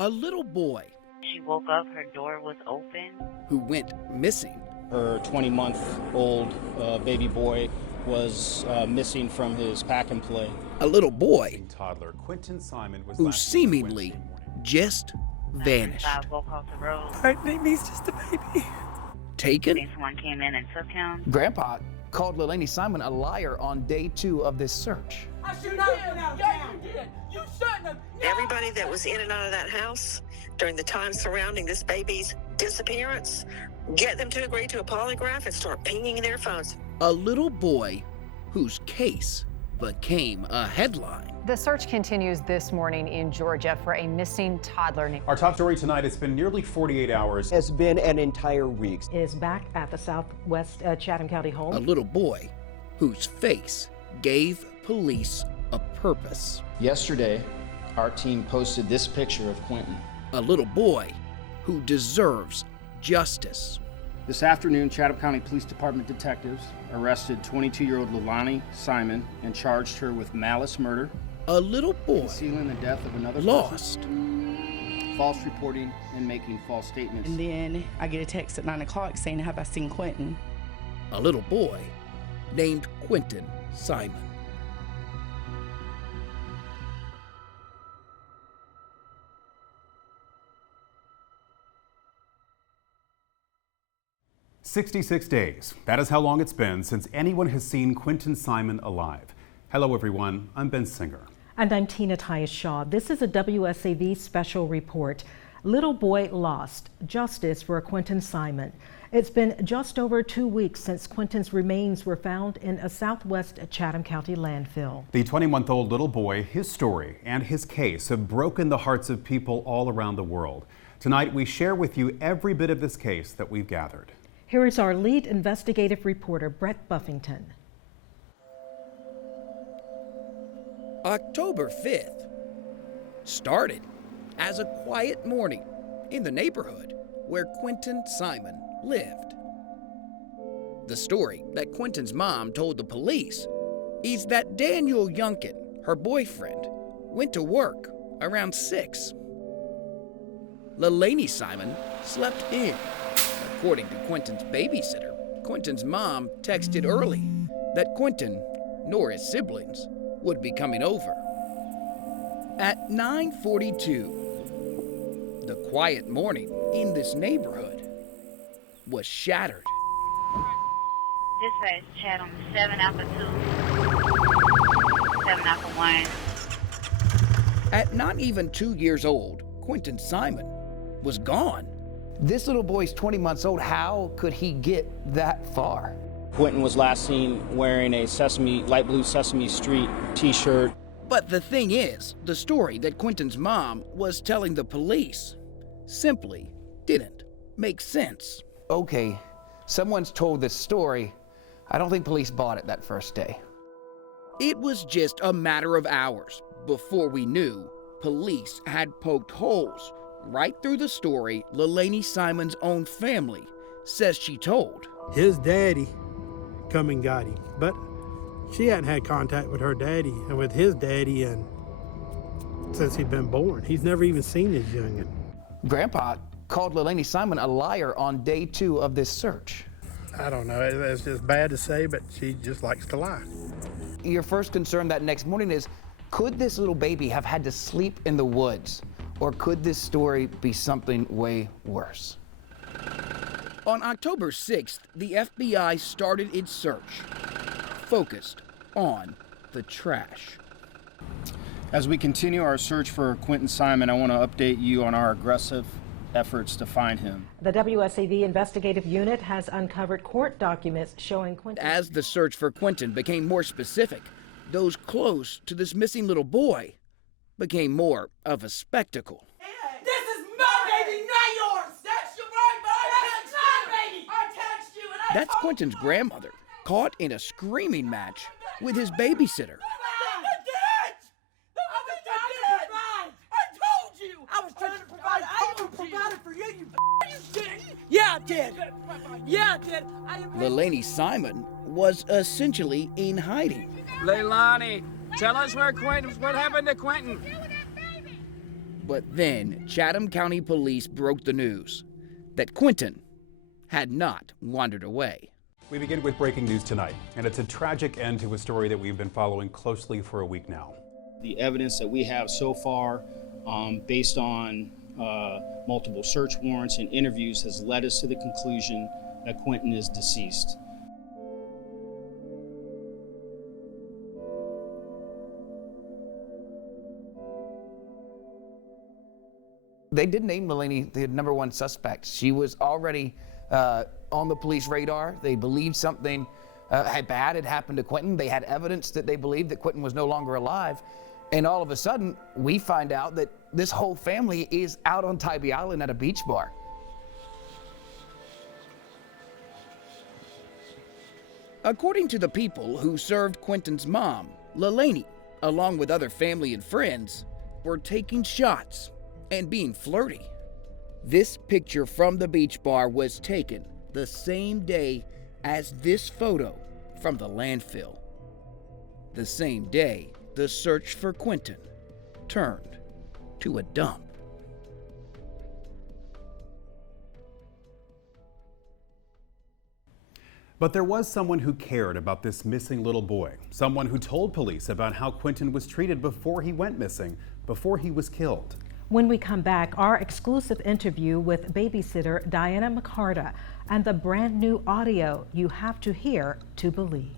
A little boy She woke up, her door was open. who went missing. Her 20-month-old baby boy was missing from his pack and play. A little boy Toddler Quinton Simon was who last seen on seemingly Wednesday morning. just vanished. Walk off the road. He's just a baby. Taken? Someone came in and took him. Grandpa called Lelaine Simon a liar on day 2 of this search. I should not have been out of town. You did. You shouldn't have. Everybody that was in and out of that house during the time surrounding this baby's disappearance, get them to agree to a polygraph and start pinging their phones. A little boy whose case became a headline. The search continues this morning in Georgia for a missing toddler. Our top story tonight, it's been nearly 48 hours. Has been an entire week. Is back at the Southwest Chatham County home. A little boy whose face gave police a purpose. Yesterday, our team posted this picture of Quinton. A little boy who deserves justice. This afternoon, Chatham County Police Department detectives arrested 22-year-old Lelaine Simon and charged her with malice murder, A little boy concealing the death of another lost. person, false reporting, and making false statements. And then I get a text at 9 o'clock saying, have I seen Quinton? A little boy named Quinton Simon. "66 days. That is how long it's been since anyone has seen Quinton Simon alive. Hello, everyone. I'm Ben Singer. And I'm Tina Tyus-Shaw. This is a WSAV special report. Little boy lost. Justice for Quinton Simon. It's been just over 2 weeks since Quinton's remains were found in a Southwest Chatham County landfill. The 20-month-old little boy, his story, and his case have broken the hearts of people all around the world. Tonight, we share with you every bit of this case that we've gathered. Here is our lead investigative reporter, Brett Buffington. October 5th started as a quiet morning in the neighborhood where Quinton Simon lived. The story that Quinton's mom told the police is that Daniel Youngkin, her boyfriend, went to work around 6. Lelaine Simon slept in. According to Quinton's babysitter, Quinton's mom texted early that Quinton, nor his siblings, would be coming over. At 9:42, the quiet morning in this neighborhood was shattered. Dispatch Chatham 7 Alpha 2, 7 Alpha 1. At not even 2 years old, Quinton Simon was gone. This little boy's 20 months old. How could he get that far? Quinton was last seen wearing a light blue Sesame Street t-shirt. But the thing is, the story that Quinton's mom was telling the police simply didn't make sense. Okay, someone's told this story. I don't think police bought it that first day. It was just a matter of hours before we knew police had poked holes right through the story Lelaine Simon's own family says she told. His daddy come and got him, but she hadn't had contact with her daddy and with his daddy and since he'd been born. He's never even seen his youngin. Grandpa called Lelaine Simon a liar on day 2 of this search. I don't know, it's just bad to say, but she just likes to lie. Your first concern that next morning is, could this little baby have had to sleep in the woods? Or could this story be something way worse? On October 6th, the FBI started its search, focused on the trash. As we continue our search for Quinton Simon, I want to update you on our aggressive efforts to find him. The WSAV investigative unit has uncovered court documents showing Quinton. As the search for Quinton became more specific, those close to this missing little boy became more of a spectacle. This is my baby, not yours. That's your right, but that's my baby. I touched you and I That's Quinton's grandmother, caught in a screaming match with his babysitter. I was trying to provide. I even provided for you. You didn't. Yeah, I did. Yeah, I did. Lelaine Simon was essentially in hiding. Leilani, tell us where Quinton. What happened to Quinton? But then Chatham County Police broke the news that Quinton had not wandered away. We begin with breaking news tonight, and it's a tragic end to a story that we've been following closely for a week now. The evidence that we have so far, based on multiple search warrants and interviews, has led us to the conclusion that Quinton is deceased. They did name Mulaney the number one suspect. She was already on the police radar. They believed something bad had happened to Quinton. They had evidence that they believed that Quinton was no longer alive. And all of a sudden, we find out that this whole family is out on Tybee Island at a beach bar. According to the people who served Quinton's mom, Leilani, along with other family and friends, were taking shots and being flirty. This picture from the beach bar was taken the same day as this photo from the landfill. The same day the search for Quinton turned to a dump. But there was someone who cared about this missing little boy, someone who told police about how Quinton was treated before he went missing, before he was killed. When we come back, our exclusive interview with babysitter Diana McCarta and the brand new audio you have to hear to believe.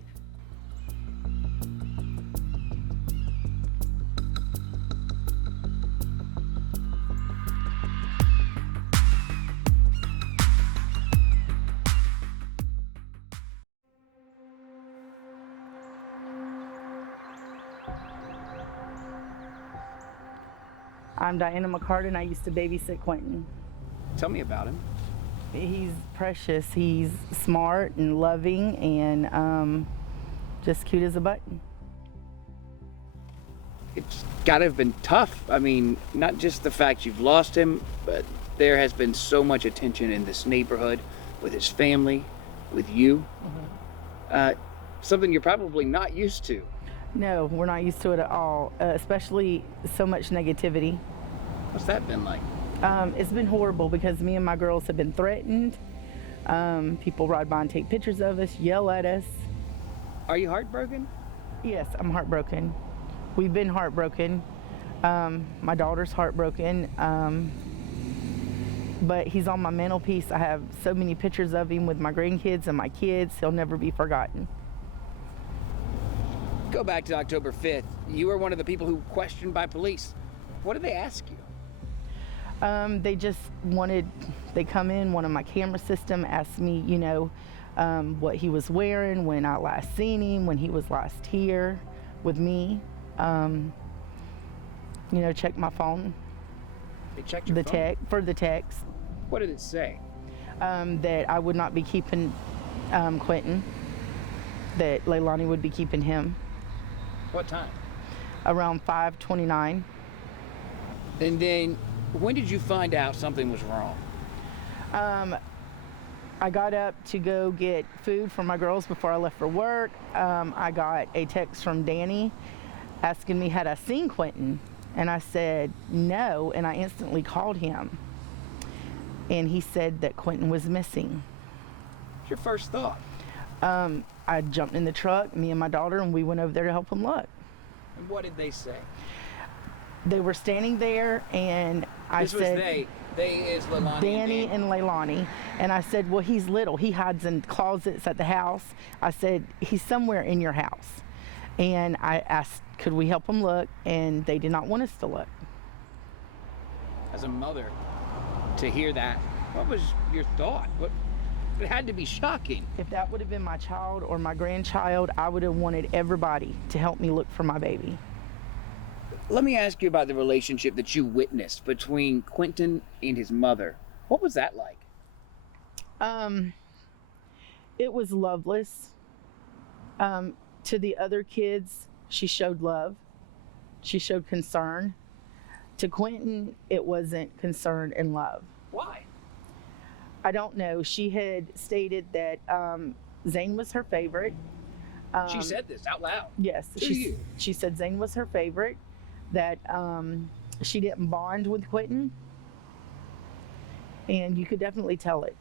I'm Diana McCartan, and I used to babysit Quinton. Tell me about him. He's precious. He's smart and loving and just cute as a button. It's gotta have been tough. I mean, not just the fact you've lost him, but there has been so much attention in this neighborhood with his family, with you. Something you're probably not used to. No, we're not used to it at all, especially so much negativity. What's that been like? It's been horrible because me and my girls have been threatened. People ride by and take pictures of us, yell at us. Are you heartbroken? Yes, I'm heartbroken. We've been heartbroken. My daughter's heartbroken. But he's on my mantelpiece. I have so many pictures of him with my grandkids and my kids. He'll never be forgotten. Go back to October 5th. You were one of the people who questioned by police. What did they ask you? They just they come in, one of my camera system asked me, you know, what he was wearing, when I last seen him, when he was last here with me. You know, check my phone. They checked your phone? For the text. What did it say? That I would not be keeping Quinton, that Leilani would be keeping him. What time? Around 5:29. And then, when did you find out something was wrong? I got up to go get food for my girls before I left for work. I got a text from Danny asking me had I seen Quinton, and I said no, and I instantly called him. And he said that Quinton was missing. What's your first thought? I jumped in the truck, me and my daughter, and we went over there to help him look. And what did they say? They were standing there, and I said... They is Leilani Danny and Leilani. And I said, well, he's little. He hides in closets at the house. I said, he's somewhere in your house. And I asked, could we help him look? And they did not want us to look. As a mother, to hear that, what was your thought? It had to be shocking. If that would have been my child or my grandchild, I would have wanted everybody to help me look for my baby. Let me ask you about the relationship that you witnessed between Quinton and his mother. What was that like? It was loveless. To the other kids, she showed love. She showed concern. To Quinton, it wasn't concern and love. Why? I don't know. She had stated that Zane was her favorite. She said this out loud? Yes. To you? She said Zane was her favorite, that She didn't bond with Quinton, and you could definitely tell it.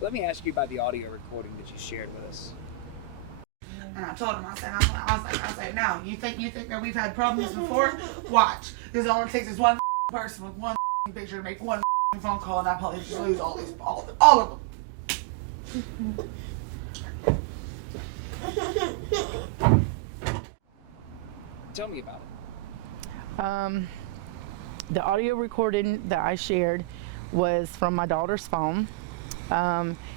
Let me ask you about the audio recording that you shared with us. And I told him, I said, no, you think that we've had problems before? Watch. Because all it takes is one person with one picture to make one phone call, and I probably just lose all of them. Tell me about it. The audio recording that I shared was from my daughter's phone.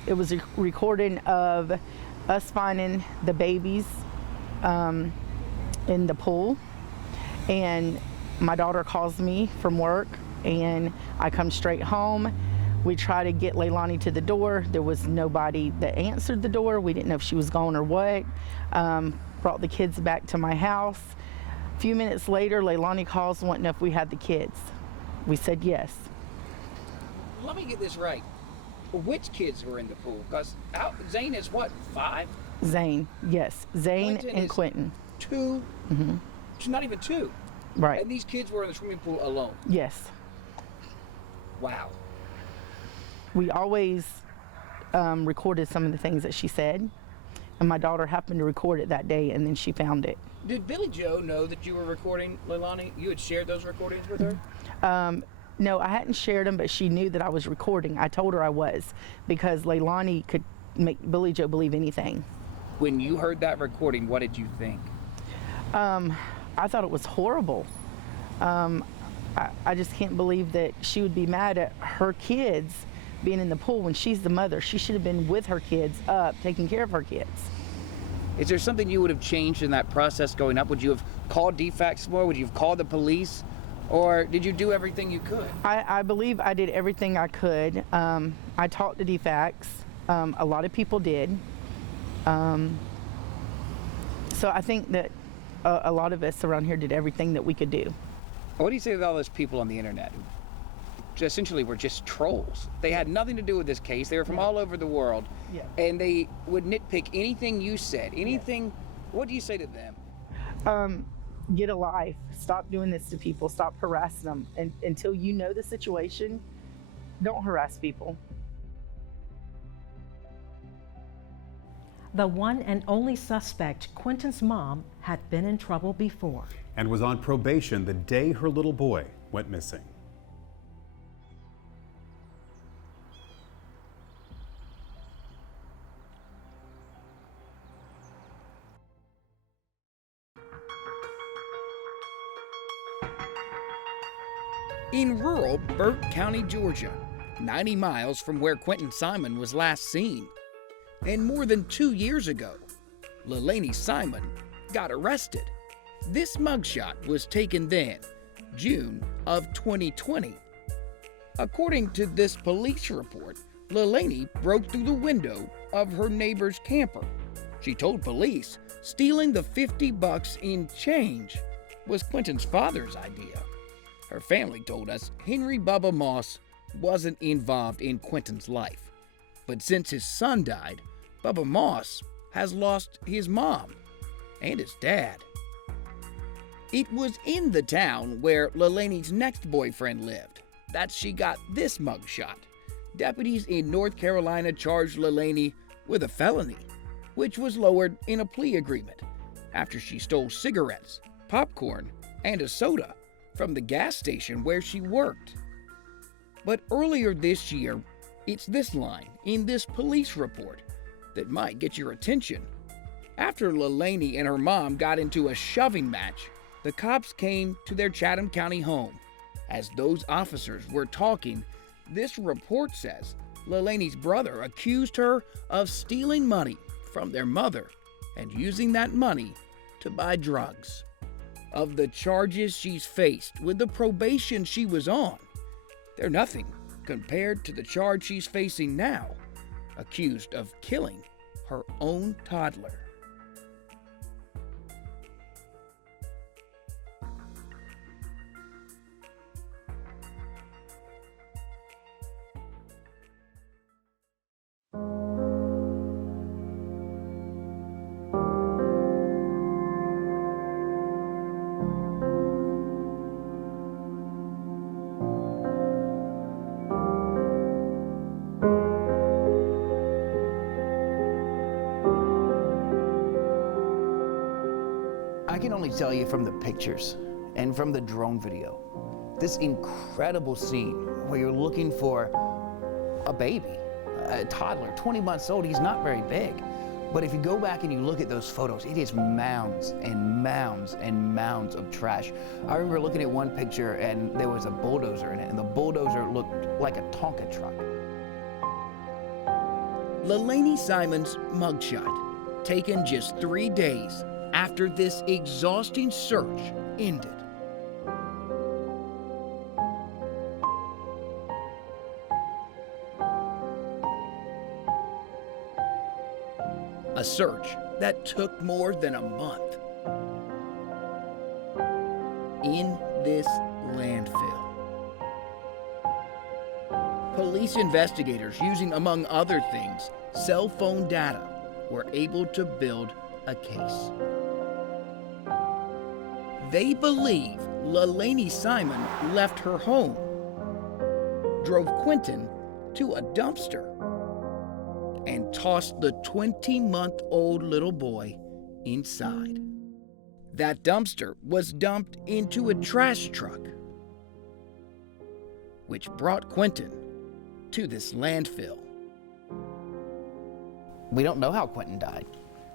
It was a recording of us finding the babies in the pool, and my daughter calls me from work, and I come straight home. We try to get Leilani to the door. There was nobody that answered the door. We didn't know if she was gone or what. Brought the kids back to my house. A few minutes later, Leilani calls wanting to know if we had the kids. We said yes. Let me get this right. Which kids were in the pool? Because Zane is what, 5? Zane, yes. Zane Quinton and is Quinton. 2? Mm-hmm. She's not even 2. Right. And these kids were in the swimming pool alone. Yes. Wow. We always recorded some of the things that she said, and my daughter happened to record it that day, and then she found it. Did Billy Joe know that you were recording Leilani? You had shared those recordings with her? No, I hadn't shared them, but she knew that I was recording. I told her I was, because Leilani could make Billy Joe believe anything. When you heard that recording, what did you think? I thought it was horrible. I just can't believe that she would be mad at her kids being in the pool when she's the mother. She should have been with her kids up, taking care of her kids. Is there something you would have changed in that process going up? Would you have called DFACS more? Would you have called the police? Or did you do everything you could? I believe I did everything I could. I talked to DFACS. A lot of people did. So I think that a lot of us around here did everything that we could do. What do you say to all those people on the internet who essentially were just trolls? They had nothing to do with this case. They were from all over the world. Yeah. And they would nitpick anything you said, anything. What do you say to them? Get a life. Stop doing this to people. Stop harassing them. And until you know the situation, don't harass people. The one and only suspect, Quinton's mom, had been in trouble before. And was on probation the day her little boy went missing. In rural Burke County, Georgia, 90 miles from where Quinton Simon was last seen. And more than 2 years ago, Leilani Simon got arrested. This mugshot was taken then, June of 2020. According to this police report, Leilani broke through the window of her neighbor's camper. She told police stealing the $50 in change was Quinton's father's idea. Her family told us Henry Bubba Moss wasn't involved in Quinton's life. But since his son died, Bubba Moss has lost his mom and his dad. It was in the town where Leilani's next boyfriend lived that she got this mugshot. Deputies in North Carolina charged Leilani with a felony, which was lowered in a plea agreement after she stole cigarettes, popcorn, and a soda from the gas station where she worked. But earlier this year, it's this line in this police report that might get your attention. After Leilani and her mom got into a shoving match, the cops came to their Chatham County home. As those officers were talking, this report says Leilani's brother accused her of stealing money from their mother and using that money to buy drugs. Of the charges she's faced with the probation she was on, they're nothing compared to the charge she's facing now, accused of killing her own toddler. only tell you from the pictures and from the drone video, this incredible scene where you're looking for a baby, a toddler, 20 months old, he's not very big. But if you go back and you look at those photos, it is mounds and mounds and mounds of trash. I remember looking at one picture and there was a bulldozer in it, and the bulldozer looked like a Tonka truck. Leilani Simon's mugshot, taken just 3 days after this exhausting search ended. A search that took more than a month. In this landfill. Police investigators, using among other things cell phone data, were able to build a case. They believe Leilani Simon left her home, drove Quinton to a dumpster, and tossed the 20-month-old little boy inside. That dumpster was dumped into a trash truck, which brought Quinton to this landfill. We don't know how Quinton died.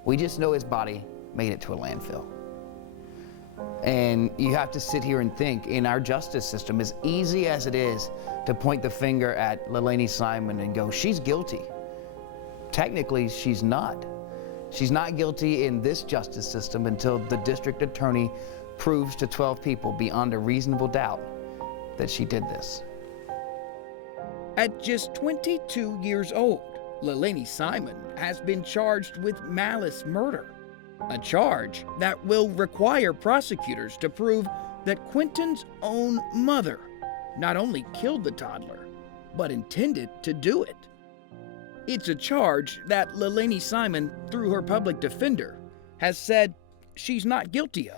We just know his body made it to a landfill. And you have to sit here and think, in our justice system, as easy as it is to point the finger at Leilani Simon and go, she's guilty. Technically, she's not. She's not guilty in this justice system until the district attorney proves to 12 people beyond a reasonable doubt that she did this. At just 22 years old, Leilani Simon has been charged with malice murder, a charge that will require prosecutors to prove that Quinton's own mother not only killed the toddler, but intended to do it. It's a charge that Leilani Simon, through her public defender, has said she's not guilty of.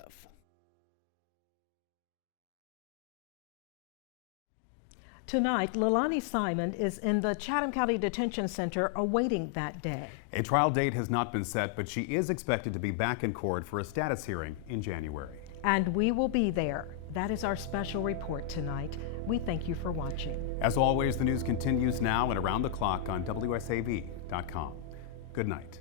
Tonight, Leilani Simon is in the Chatham County Detention Center awaiting that day. A trial date has not been set, but she is expected to be back in court for a status hearing in January. And we will be there. That is our special report tonight. We thank you for watching. As always, the news continues now and around the clock on WSAV.com. Good night.